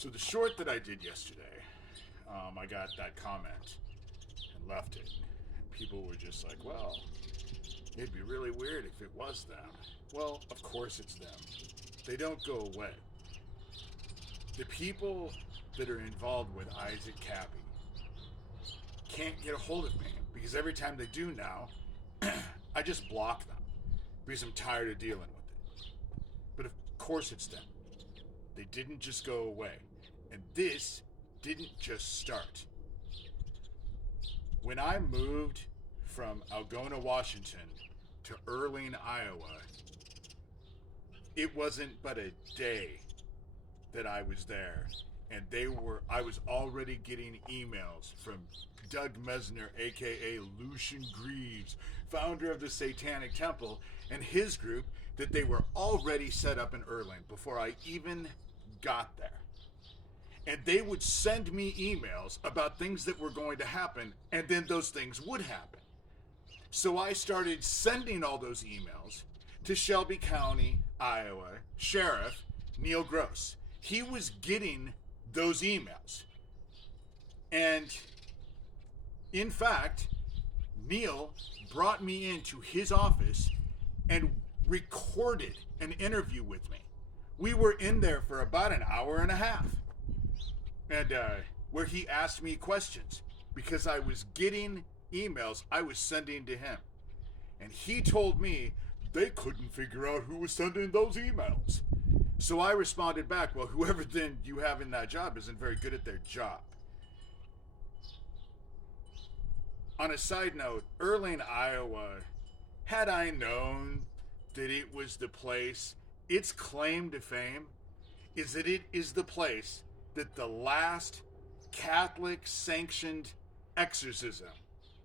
So the short that I did yesterday, I got that comment and left it. People were just like, well, it'd be really weird if it was them. Well, of course it's them. They don't go away. The people that are involved with Isaac Cappy can't get a hold of me because every time they do now, I just block them because I'm tired of dealing with it. But of course it's them. They didn't just go away. And this didn't just start. When I moved from Algona, Washington to Earling, Iowa, it wasn't but a day that I was there. And I was already getting emails from Doug Mesner, aka Lucian Greaves, founder of the Satanic Temple, and his group, that they were already set up in Earling before I even got there. And they would send me emails about things that were going to happen, and then those things would happen. So I started sending all those emails to Shelby County, Iowa, Sheriff Neil Gross. He was getting those emails. And in fact, Neil brought me into his office and recorded an interview with me. We were in there for about an hour and a half. And where he asked me questions because I was getting emails I was sending to him. And he told me they couldn't figure out who was sending those emails. So I responded back, well, whoever then you have in that job isn't very good at their job. On a side note, Earling, Iowa, had I known that it was the place, its claim to fame is that it is the place that the last Catholic sanctioned exorcism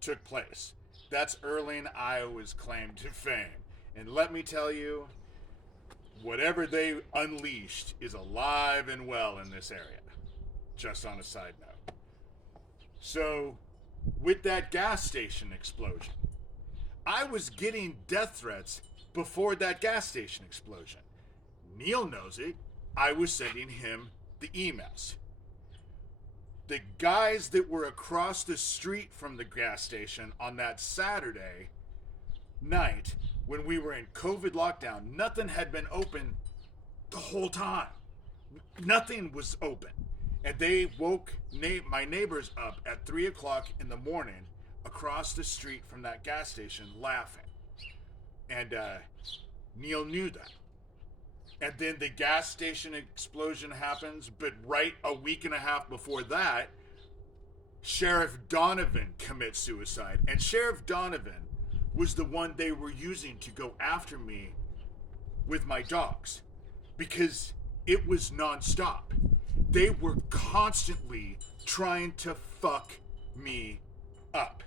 took place. That's Earling, Iowa's claim to fame. And let me tell you, whatever they unleashed is alive and well in this area. Just on a side note. So, with that gas station explosion, I was getting death threats before that gas station explosion. Neil knows it. I was sending him the emails. The guys that were across the street from the gas station on that Saturday night when we were in COVID lockdown, nothing had been open the whole time. Nothing was open. And they woke my neighbors up at 3 o'clock in the morning across the street from that gas station laughing. And Neil knew that. And then the gas station explosion happens, but right a week and a half before that, Sheriff Donovan commits suicide. And Sheriff Donovan was the one they were using to go after me with my dogs because it was nonstop. They were constantly trying to fuck me up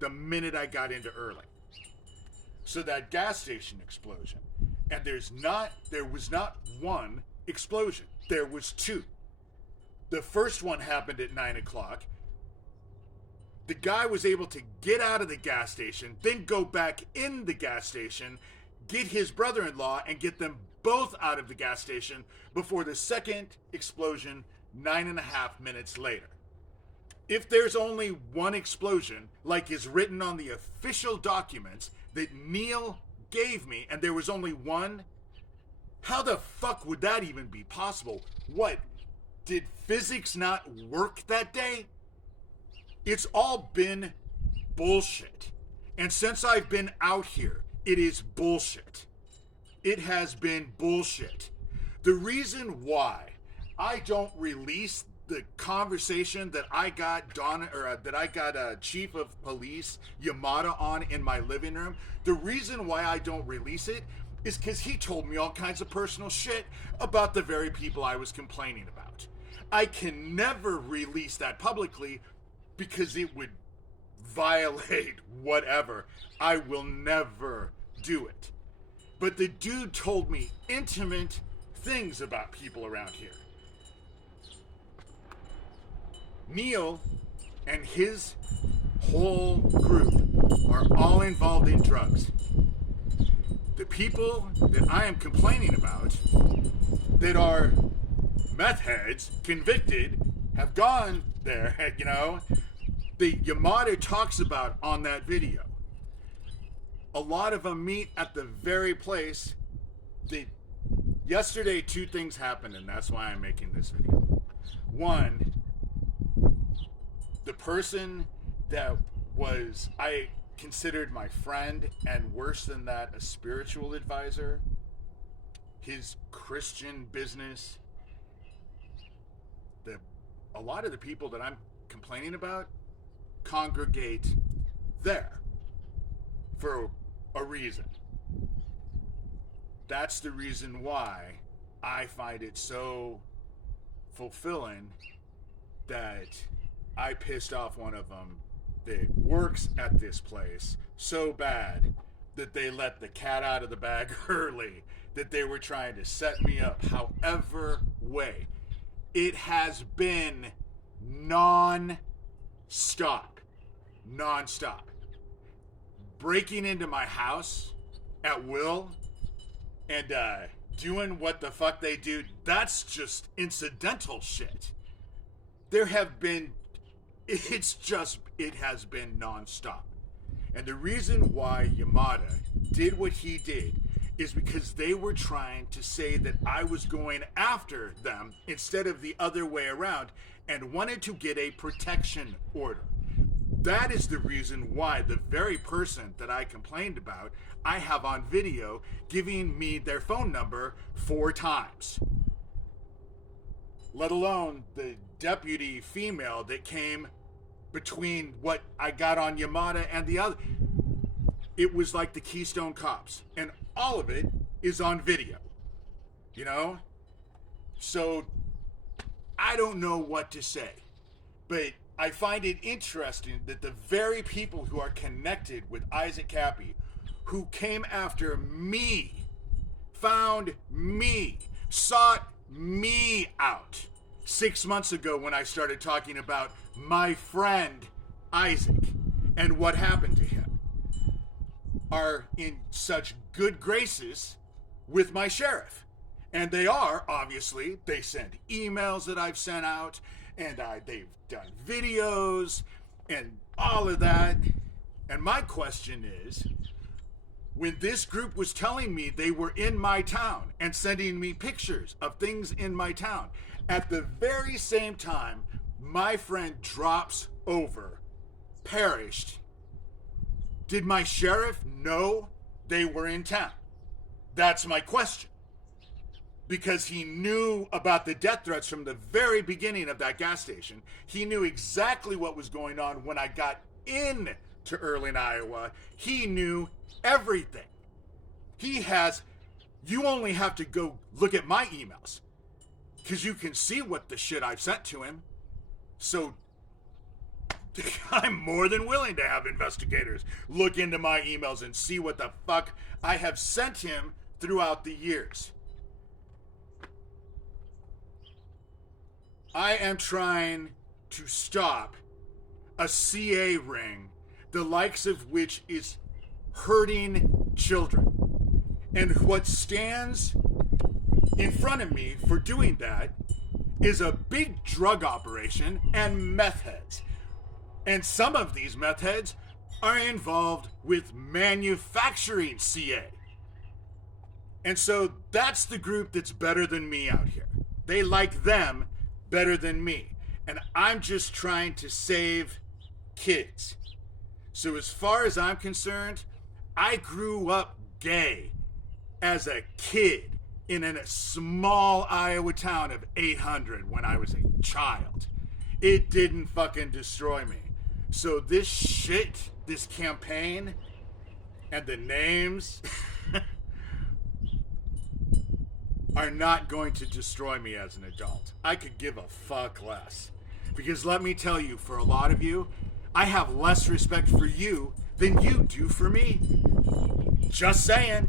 the minute I got into Earling. So that gas station explosion, and there was not one explosion. There was two. The first one happened at 9 o'clock. The guy was able to get out of the gas station, then go back in the gas station, get his brother-in-law, and get them both out of the gas station before the second explosion 9.5 minutes later. If there's only one explosion, like is written on the official documents that Neil gave me, and there was only one, how the fuck would that even be possible? What, did physics not work that day? It's all been bullshit. And since I've been out here, it is bullshit. It has been bullshit. The reason why I don't release the conversation that I got Chief of Police Yamada on in my living room, the reason why I don't release it is because he told me all kinds of personal shit about the very people I was complaining about. I can never release that publicly because it would violate whatever. I will never do it. But the dude told me intimate things about people around here. Neil and his whole group are all involved in drugs. The people that I am complaining about that are meth heads convicted have gone there, you know. The Yamada talks about on that video. A lot of them meet at the very place. Yesterday, two things happened, and that's why I'm making this video. One, the person that I considered my friend, and worse than that, a spiritual advisor, his Christian business, a lot of the people that I'm complaining about congregate there for a reason. That's the reason why I find it so fulfilling that I pissed off one of them that works at this place so bad that they let the cat out of the bag early, that they were trying to set me up however way. It has been non-stop. Breaking into my house at will and doing what the fuck they do, that's just incidental shit. It has been non-stop. And the reason why Yamada did what he did is because they were trying to say that I was going after them instead of the other way around and wanted to get a protection order. That is the reason why the very person that I complained about, I have on video giving me their phone number 4 times. Let alone the deputy female that came between what I got on Yamada and the other. It was like the Keystone Cops, and all of it is on video, you know? So I don't know what to say, but I find it interesting that the very people who are connected with Isaac Cappy, who came after me, found me, sought me out 6 months ago when I started talking about my friend Isaac and what happened to him, are in such good graces with my sheriff. And they are, obviously. They send emails that I've sent out, and they've done videos and all of that. And my question is, when this group was telling me they were in my town and sending me pictures of things in my town, at the very same time my friend drops over, perished, did my sheriff know they were in town? That's my question. Because he knew about the death threats from the very beginning of that gas station. He knew exactly what was going on when I got into Erling, Iowa. He knew everything. You only have to go look at my emails, because you can see what the shit I've sent to him. So I'm more than willing to have investigators look into my emails and see what the fuck I have sent him throughout the years. I am trying to stop a CA ring, the likes of which is hurting children. And what stands in front of me for doing that is a big drug operation and meth heads. And some of these meth heads are involved with manufacturing CA. And so that's the group that's better than me out here. They like them better than me. And I'm just trying to save kids. So as far as I'm concerned, I grew up gay as a kid in a small Iowa town of 800 when I was a child. It didn't fucking destroy me. So this shit, this campaign, and the names are not going to destroy me as an adult. I could give a fuck less. Because let me tell you, for a lot of you, I have less respect for you than you do for me. Just saying.